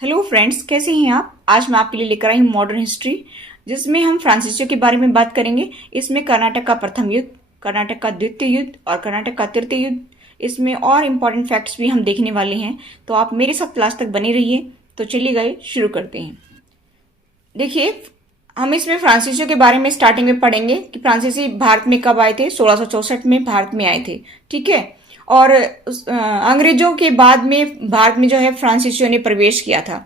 Hello friends, कैसे हैं आप। आज मैं आपके लिए लेकर आई हूँ मॉडर्न हिस्ट्री, जिसमें हम फ्रांसीसियों के बारे में बात करेंगे। इसमें कर्नाटक का प्रथम युद्ध, कर्नाटक का द्वितीय युद्ध और कर्नाटक का तृतीय युद्ध, इसमें और इम्पोर्टेंट फैक्ट्स भी हम देखने वाले हैं। तो आप मेरे साथ लास्ट तक बने रहिए। तो चलिए गए शुरू करते हैं। देखिए, हम इसमें फ्रांसीसियों के बारे में स्टार्टिंग में पढ़ेंगे कि फ्रांसीसी भारत में कब आए थे। 1664 में भारत में आए थे, ठीक है। और अंग्रेजों के बाद में भारत में जो है फ्रांसीसियों ने प्रवेश किया था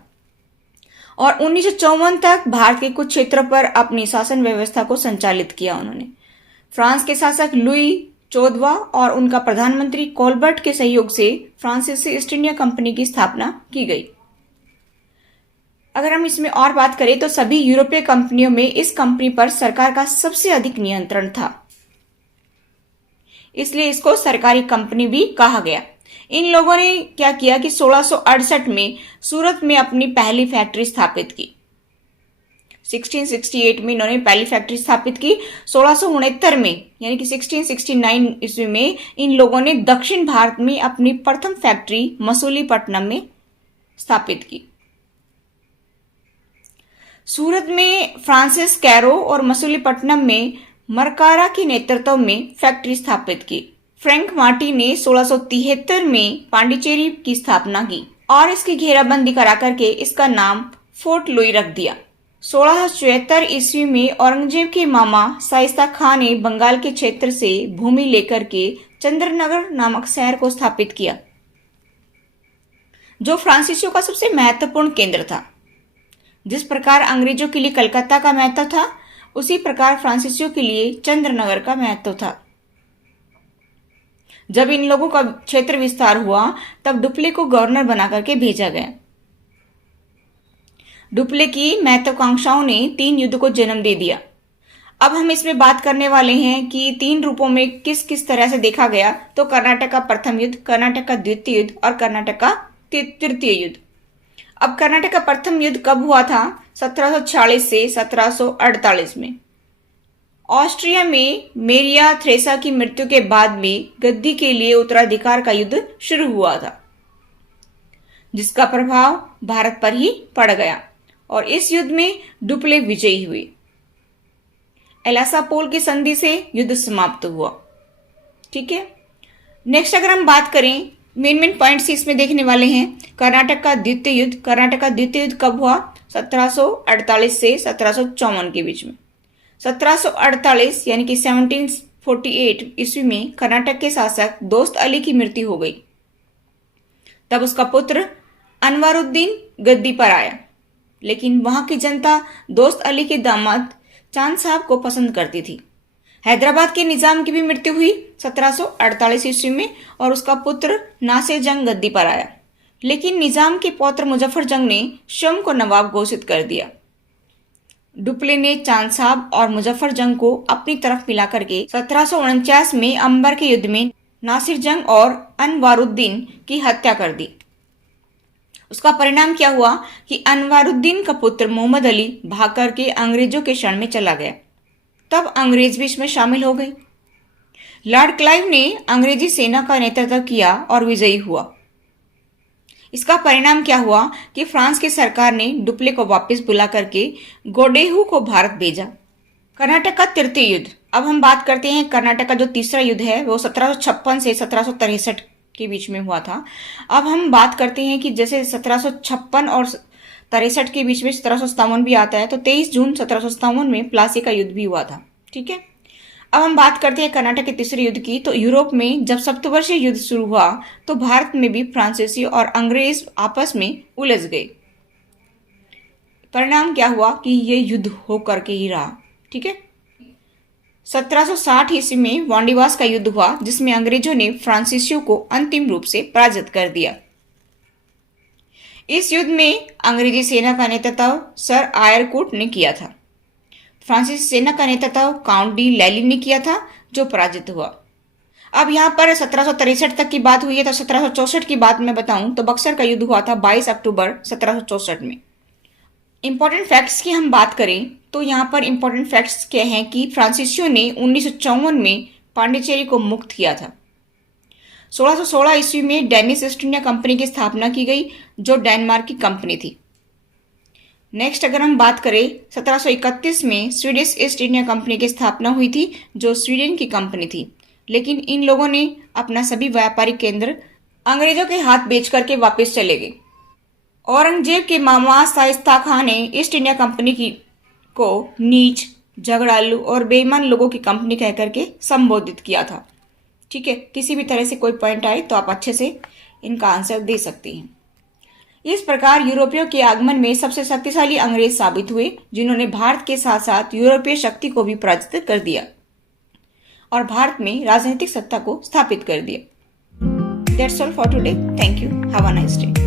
और 1954 तक भारत के कुछ क्षेत्रों पर अपनी शासन व्यवस्था को संचालित किया उन्होंने। फ्रांस के शासक लुई 14वां और उनका प्रधानमंत्री कोलबर्ट के सहयोग से फ्रांसीसी ईस्ट इंडिया कंपनी की स्थापना की गई। अगर हम इसमें और बात करें तो सभी यूरोपीय कंपनियों में इस कंपनी पर सरकार का सबसे अधिक नियंत्रण था, इसलिए इसको सरकारी कंपनी भी कहा गया। इन लोगों ने क्या किया कि 1668 में सूरत में अपनी पहली फैक्ट्री स्थापित की। 1668 में इन्होंने पहली फैक्ट्री स्थापित की। 1669 में यानी कि 1669 ईस्वी में इन लोगों ने दक्षिण भारत में अपनी प्रथम फैक्ट्री मसूलीपट्टनम में स्थापित की। सूरत में फ्रांसिस कैरो और मसूलीपट्टनम में मरकारा के नेतृत्व में फैक्ट्री स्थापित की। फ्रैंक मार्टी ने 1673 में पांडिचेरी की स्थापना की और इसकी घेराबंदी करा करके इसका नाम फोर्ट लुई रख दिया। 1674 ईस्वी में औरंगजेब के मामा शाइस्ता खान ने बंगाल के क्षेत्र से भूमि लेकर के चंद्रनगर नामक शहर को स्थापित किया, जो फ्रांसीसियों का सबसे महत्वपूर्ण केंद्र था। जिस प्रकार अंग्रेजों के लिए कलकत्ता का महत्व था, उसी प्रकार फ्रांसीसियों के लिए चंद्रनगर का महत्व था। जब इन लोगों का क्षेत्र विस्तार हुआ तब डुप्ले को गवर्नर बना करके भेजा गया। डुप्ले की महत्वाकांक्षाओं ने 3 युद्ध को जन्म दे दिया। अब हम इसमें बात करने वाले हैं कि 3 रूपों में किस किस तरह से देखा गया। तो कर्नाटक का प्रथम युद्ध, कर्नाटक का द्वितीय युद्ध और कर्नाटक का तृतीय युद्ध। अब कर्नाटक का प्रथम युद्ध कब हुआ था? 1746 से 1748 में। ऑस्ट्रिया में मेरिया थ्रेसा की मृत्यु के बाद में गद्दी के लिए उत्तराधिकार का युद्ध शुरू हुआ था, जिसका प्रभाव भारत पर ही पड़ गया और इस युद्ध में डुप्ले विजयी हुए। एलासापोल की संधि से युद्ध समाप्त हुआ, ठीक है। नेक्स्ट अगर हम बात करें, मेन पॉइंट्स इसमें देखने वाले हैं। कर्नाटक का द्वितीय युद्ध। कर्नाटक का द्वितीय युद्ध कब हुआ? 1748 से 1754 के बीच में। 1748 यानी कि 1748 ईस्वी में कर्नाटक के शासक दोस्त अली की मृत्यु हो गई। तब उसका पुत्र अनवरुद्दीन गद्दी पर आया, लेकिन वहां की जनता दोस्त अली के दामाद चांद साहब को पसंद करती थी। हैदराबाद के निजाम की भी मृत्यु हुई 1748 ईस्वी में और उसका पुत्र नासिर जंग गद्दी पर आया, लेकिन निजाम के पौत्र मुजफ्फर जंग ने शम को नवाब घोषित कर दिया। डुप्ले ने चांद साहब और मुजफ्फर जंग को अपनी तरफ मिला करके 1749 में अंबर के युद्ध में नासिर जंग और अनवारुद्दीन की हत्या कर दी। उसका परिणाम क्या हुआ कि अनवारुद्दीन का पुत्र मोहम्मद अली भाग करके अंग्रेजों के शरण में चला गया। तब अंग्रेज भी इसमें शामिल हो गए। लॉर्ड क्लाइव ने अंग्रेजी सेना का नेतृत्व किया और विजयी हुआ। इसका परिणाम क्या हुआ कि फ्रांस की सरकार ने डुप्ले को वापस बुला करके गोडेहू को भारत भेजा। कर्नाटक का तृतीय युद्ध। अब हम बात करते हैं कर्नाटक का जो तीसरा युद्ध है वो 1756 से 1763 के बीच में हुआ था। अब हम बात करते हैं कि जैसे 1756 और 63 के बीच में 1757 भी आता है, तो 23 जून 1757 में प्लासी का युद्ध भी हुआ था, ठीक है। अब हम बात करते हैं कर्नाटक के तीसरे युद्ध की। तो यूरोप में जब सप्तवर्षीय युद्ध शुरू हुआ तो भारत में भी फ्रांसीसी और अंग्रेज आपस में उलझ गए। परिणाम क्या हुआ कि ये युद्ध होकर के ही रहा, ठीक है। 1760 ईस्वी में वांडीवास का युद्ध हुआ, जिसमें अंग्रेजों ने फ्रांसीसियों को अंतिम रूप से पराजित कर दिया। इस युद्ध में अंग्रेजी सेना का नेतृत्व सर आयरकूट ने किया था। फ्रांसीसी सेना का नेतृत्व काउंट डी लैली ने किया था, जो पराजित हुआ। अब यहाँ पर 1763 तक की बात हुई है, तो 1764 की बात मैं बताऊं तो बक्सर का युद्ध हुआ था 22 अक्टूबर 1764 में। इंपॉर्टेंट फैक्ट्स की हम बात करें तो यहाँ पर इंपॉर्टेंट फैक्ट्स क्या हैं कि फ्रांसीसियों ने 1954 में पांडिचेरी को मुक्त किया था। 1616 ईस्वी में डेनिश ईस्ट इंडिया कंपनी की स्थापना की गई, जो डेनमार्क की कंपनी थी। नेक्स्ट अगर हम बात करें 1731 में स्वीडिश ईस्ट इंडिया कंपनी की स्थापना हुई थी, जो स्वीडन की कंपनी थी। लेकिन इन लोगों ने अपना सभी व्यापारिक केंद्र अंग्रेजों के हाथ बेच करके वापस चले गए। औरंगजेब के मामा शाइस्ता खान ने ईस्ट इंडिया कंपनी को नीच, झगड़ालू और बेईमान लोगों की कंपनी कह करके संबोधित किया था। ठीक है, किसी भी तरह से कोई पॉइंट आए तो आप अच्छे से इनका आंसर दे सकती हैं। इस प्रकार यूरोपियों के आगमन में सबसे शक्तिशाली अंग्रेज साबित हुए, जिन्होंने भारत के साथ साथ यूरोपीय शक्ति को भी पराजित कर दिया और भारत में राजनीतिक सत्ता को स्थापित कर दिया। That's all for today. Thank you. Have a nice day.